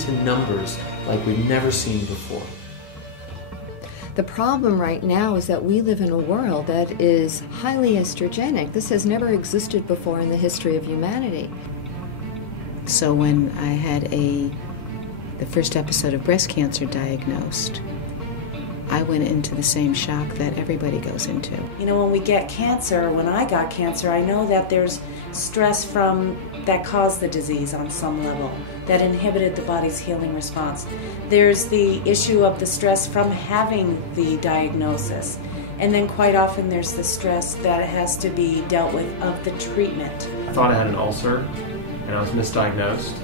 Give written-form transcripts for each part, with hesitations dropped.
into numbers like we've never seen before. The problem right now is that we live in a world that is highly estrogenic. This has never existed before in the history of humanity. So when I had the first episode of breast cancer diagnosed, I went into the same shock that everybody goes into. You know, when we get cancer, when I got cancer, I know that there's stress that caused the disease on some level, that inhibited the body's healing response. There's the issue of the stress from having the diagnosis. And then quite often there's the stress that has to be dealt with of the treatment. I thought I had an ulcer, and I was misdiagnosed.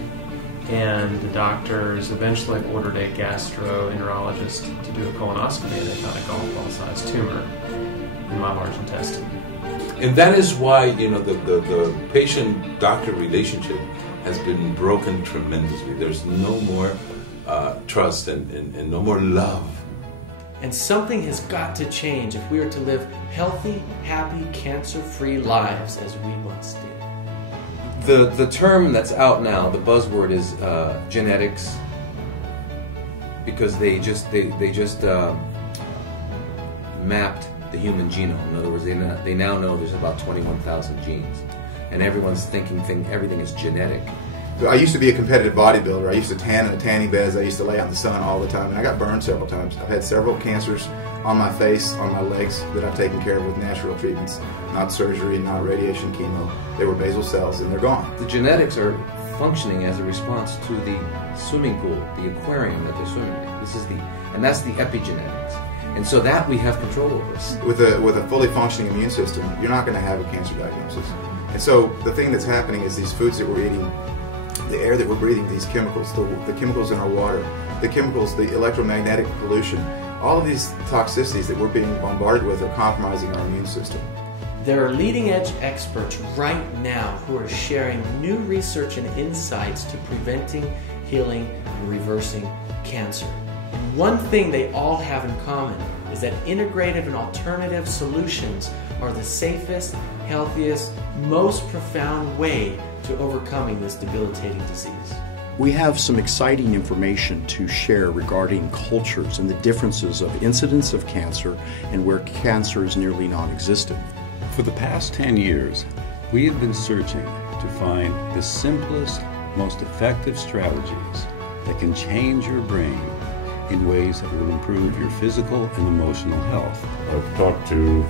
And the doctors eventually ordered a gastroenterologist to do a colonoscopy, and they found a golf ball-sized tumor in my large intestine. And that is why, you know, the patient-doctor relationship has been broken tremendously. There's no more trust and no more love. And something has got to change if we are to live healthy, happy, cancer-free lives as we once did. The term that's out now, the buzzword is genetics, because they just mapped the human genome. In other words, they now know there's about 21,000 genes, and everyone's thinking everything is genetic. I used to be a competitive bodybuilder. I used to tan in the tanning beds. I used to lay out in the sun all the time, and I got burned several times. I've had several cancers on my face, on my legs, that I've taken care of with natural treatments, not surgery, not radiation, chemo. They were basal cells, and they're gone. The genetics are functioning as a response to the swimming pool, the aquarium that they're swimming in. And that's the epigenetics. And so that we have control over. With a fully functioning immune system, you're not going to have a cancer diagnosis. And so the thing that's happening is these foods that we're eating, the air that we're breathing, these chemicals, the chemicals in our water, the chemicals, the electromagnetic pollution, all of these toxicities that we're being bombarded with are compromising our immune system. There are leading-edge experts right now who are sharing new research and insights to preventing, healing, and reversing cancer. And one thing they all have in common is that integrative and alternative solutions are the safest, healthiest, most profound way to overcoming this debilitating disease. We have some exciting information to share regarding cultures and the differences of incidence of cancer and where cancer is nearly non-existent. For the past 10 years, we have been searching to find the simplest, most effective strategies that can change your brain in ways that will improve your physical and emotional health. I've talked to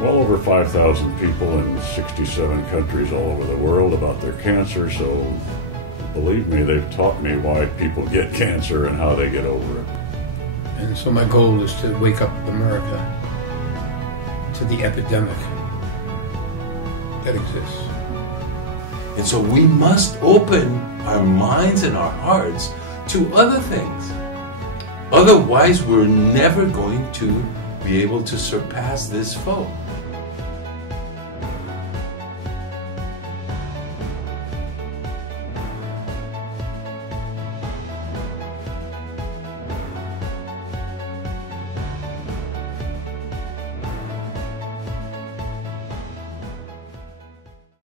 well over 5,000 people in 67 countries all over the world about their cancer, so believe me, they've taught me why people get cancer and how they get over it. And so my goal is to wake up America to the epidemic that exists. And so we must open our minds and our hearts to other things. Otherwise, we're never going to be able to surpass this foe.